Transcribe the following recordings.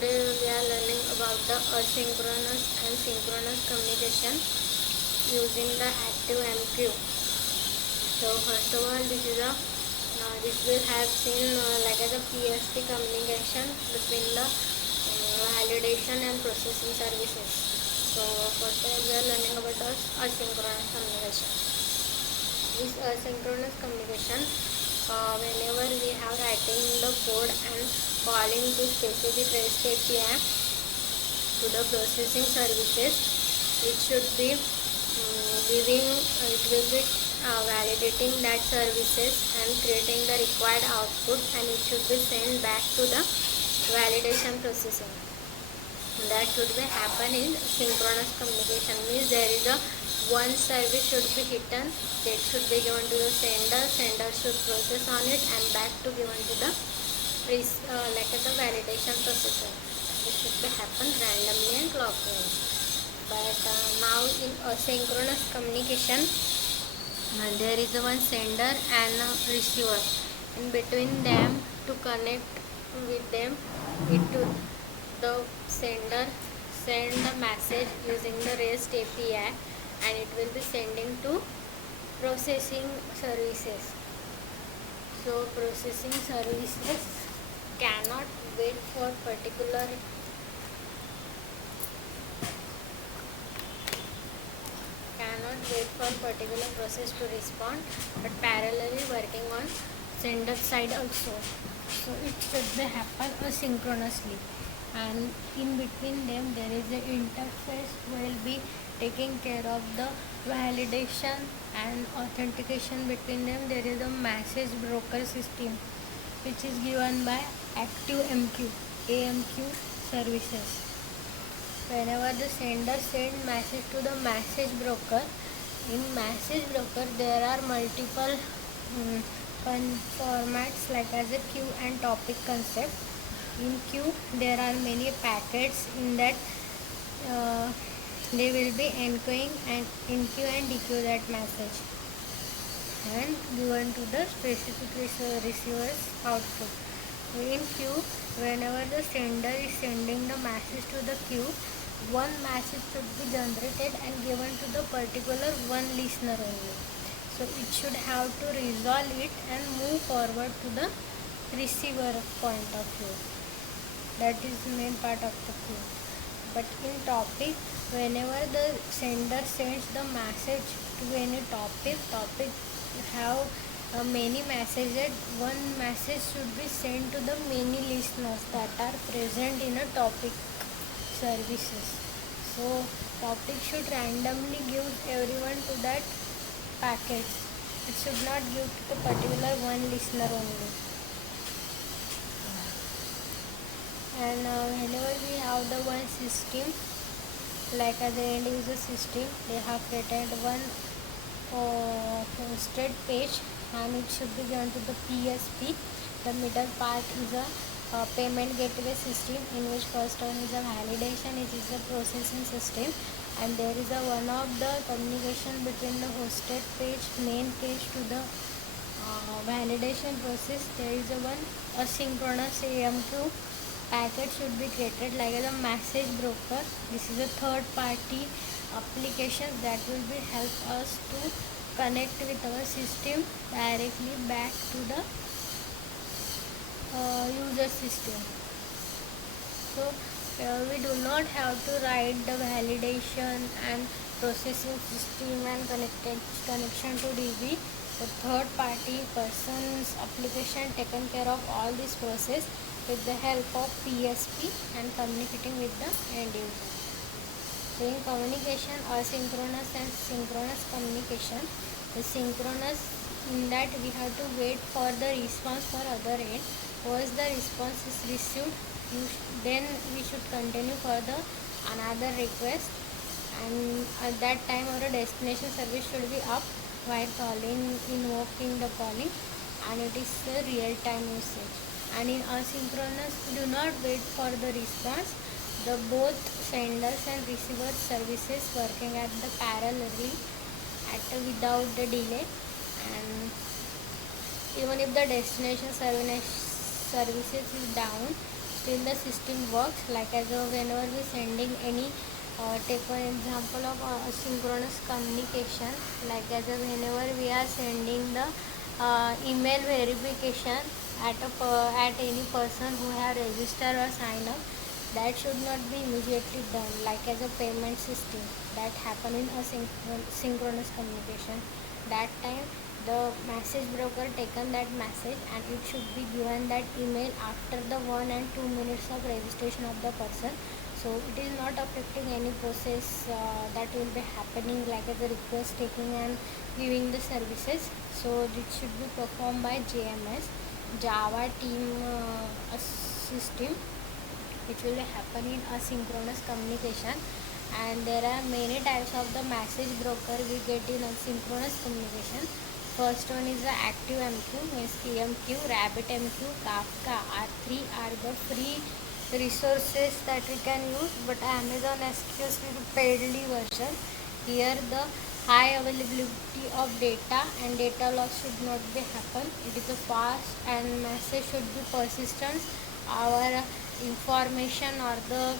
today we are learning about the asynchronous and synchronous communication using the ActiveMQ. So first of all, this will have seen like as a PSP communication between the validation and processing services. So first of all, we are learning about the asynchronous communication. This asynchronous communication, whenever we have writing the code and calling to specific REST API to the processing services, it should be it will be validating that services and creating the required output, and it should be sent back to the validation processing. That should be happen in synchronous communication. Means there is a one service should be hidden, that should be given to the sender should process on it and back to given to the like the validation processor. This should be happen randomly and clockwise. But now in asynchronous communication, there is a one sender and a receiver. In between them, to connect with them, the sender send the message using the REST API, and it will be sending to processing services. So processing services cannot wait for particular process to respond, but parallelly working on sender side also. So it should be happen asynchronously, and in between them there is an interface will be taking care of the validation and authentication. Between them there is a message broker system which is given by ActiveMQ AMQ services. Whenever the sender send message to the message broker, in message broker there are multiple formats like as a queue and topic concept. In queue there are many packets. In that they will be encoding and enqueue and dequeue that message and given to the specific receiver's output. In queue, whenever the sender is sending the message to the queue, one message should be generated and given to the particular one listener only. So it should have to resolve it and move forward to the receiver point of view. That is the main part of the queue. But in topic, whenever the sender sends the message to any topic have many messages. One message should be sent to the many listeners that are present in a topic services. So topic should randomly give everyone to that packets. It should not give to the particular one listener only. And whenever we have the one system, like as the end user system, they have created one hosted page, and it should be given to the PSP. The middle part is a payment gateway system, in which first one is a validation, it is a processing system, and there is a one of the communication between the hosted page, main page, to the validation process. There is a one asynchronous AMQ packet should be created like as a message broker. This is a third party application that will be help us to connect with our system directly back to the user system. So we do not have to write the validation and processing system and connection to DB. The third party person's application taken care of all this process with the help of PSP and communicating with the end user. So in communication, asynchronous and synchronous communication, the synchronous, in that we have to wait for the response for other end. Once the response is received, then we should continue for the another request, and at that time our destination service should be up while invoking the calling, and it is a real time usage. And in asynchronous, we do not wait for the response. The both senders and receivers services working at the parallelly without the delay, and even if the destination services is down, still the system works. Like as whenever we sending any take one example of asynchronous communication, like as whenever we are sending the email verification at any person who have registered or signed up, that should not be immediately done like as a payment system that happen in asynchronous communication. That time the message broker taken that message and it should be given that email after the 1 and 2 minutes of registration of the person. So it is not affecting any process that will be happening like as a request taking and giving the services. So it should be performed by JMS, Java team system, which will happen in asynchronous communication. And there are many types of the message broker we get in asynchronous communication. First one is the active MQ, means EMQ, RabbitMQ, Kafka. R3 are the free resources that we can use, but Amazon SQS is paidly version. Here the high availability of data and data loss should not be happen. It is a fast and message should be persistent. Our information or the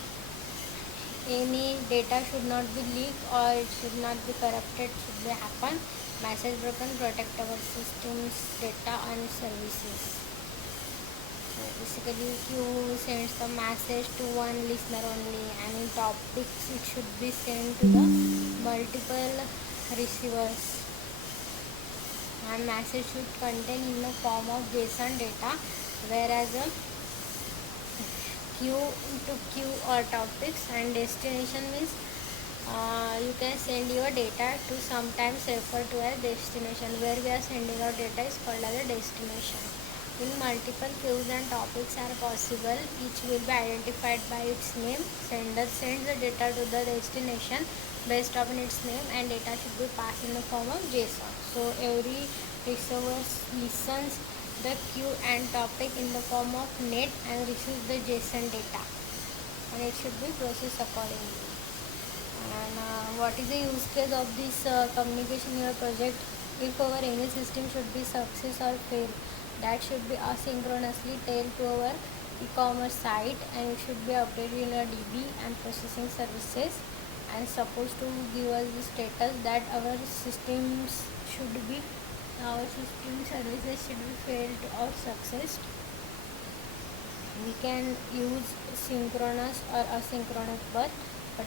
any data should not be leaked or it should not be corrupted should be happen. Message broken protect our systems, data and services. So basically you sends the message to one listener only, and in topics it should be sent to the multiple receivers, and message should contain in the form of JSON data, whereas a queue to queue or topics. And destination means you can send your data to sometimes referred to as destination. Where we are sending our data is called as a destination. In multiple queues and topics are possible, each will be identified by its name. Sender sends the data to the destination based on its name, and data should be passed in the form of JSON. So every receiver listens the queue and topic in the form of net and receives the JSON data, and it should be processed accordingly. And what is the use case of this communication in your project? If our any system should be success or fail, that should be asynchronously tell to our e-commerce site, and it should be updated in a DB and processing services, and supposed to give us the status that our systems should be our system services should be failed or success. We can use synchronous or asynchronous, but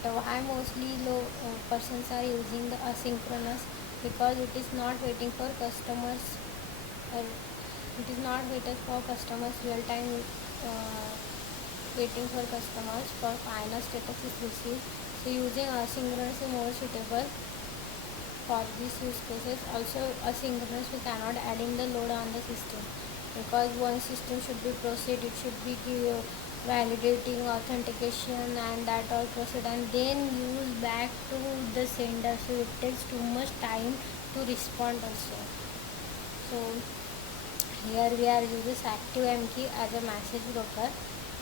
why mostly low persons are using the asynchronous? Because it is not waiting for customers, or it is not waited for customers real time, waiting for customers for final status is received. So using asynchronous is more suitable for these use cases. Also asynchronous we cannot adding the load on the system, because one system should be proceed, it should be validating authentication and that all proceed and then use back to the sender, so it takes too much time to respond also. So here we are using active MQ as a message broker,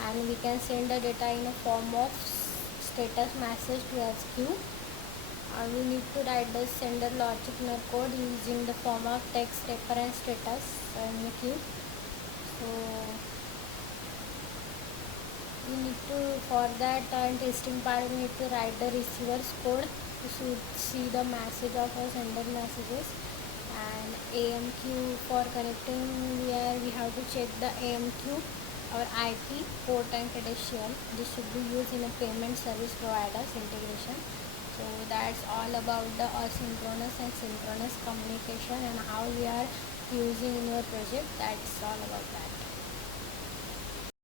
and we can send the data in a form of status message to SQ. We need to write the sender logic in a code using the form of text, reference, status in the queue. So we need to, for that testing part, we need to write the receiver's code to see the message of our sender messages. And AMQ for connecting, where we have to check the AMQ, our IP, port and credential. This should be used in a payment service providers integration. So that's all about the asynchronous and synchronous communication and how we are using in your project. That's all about that.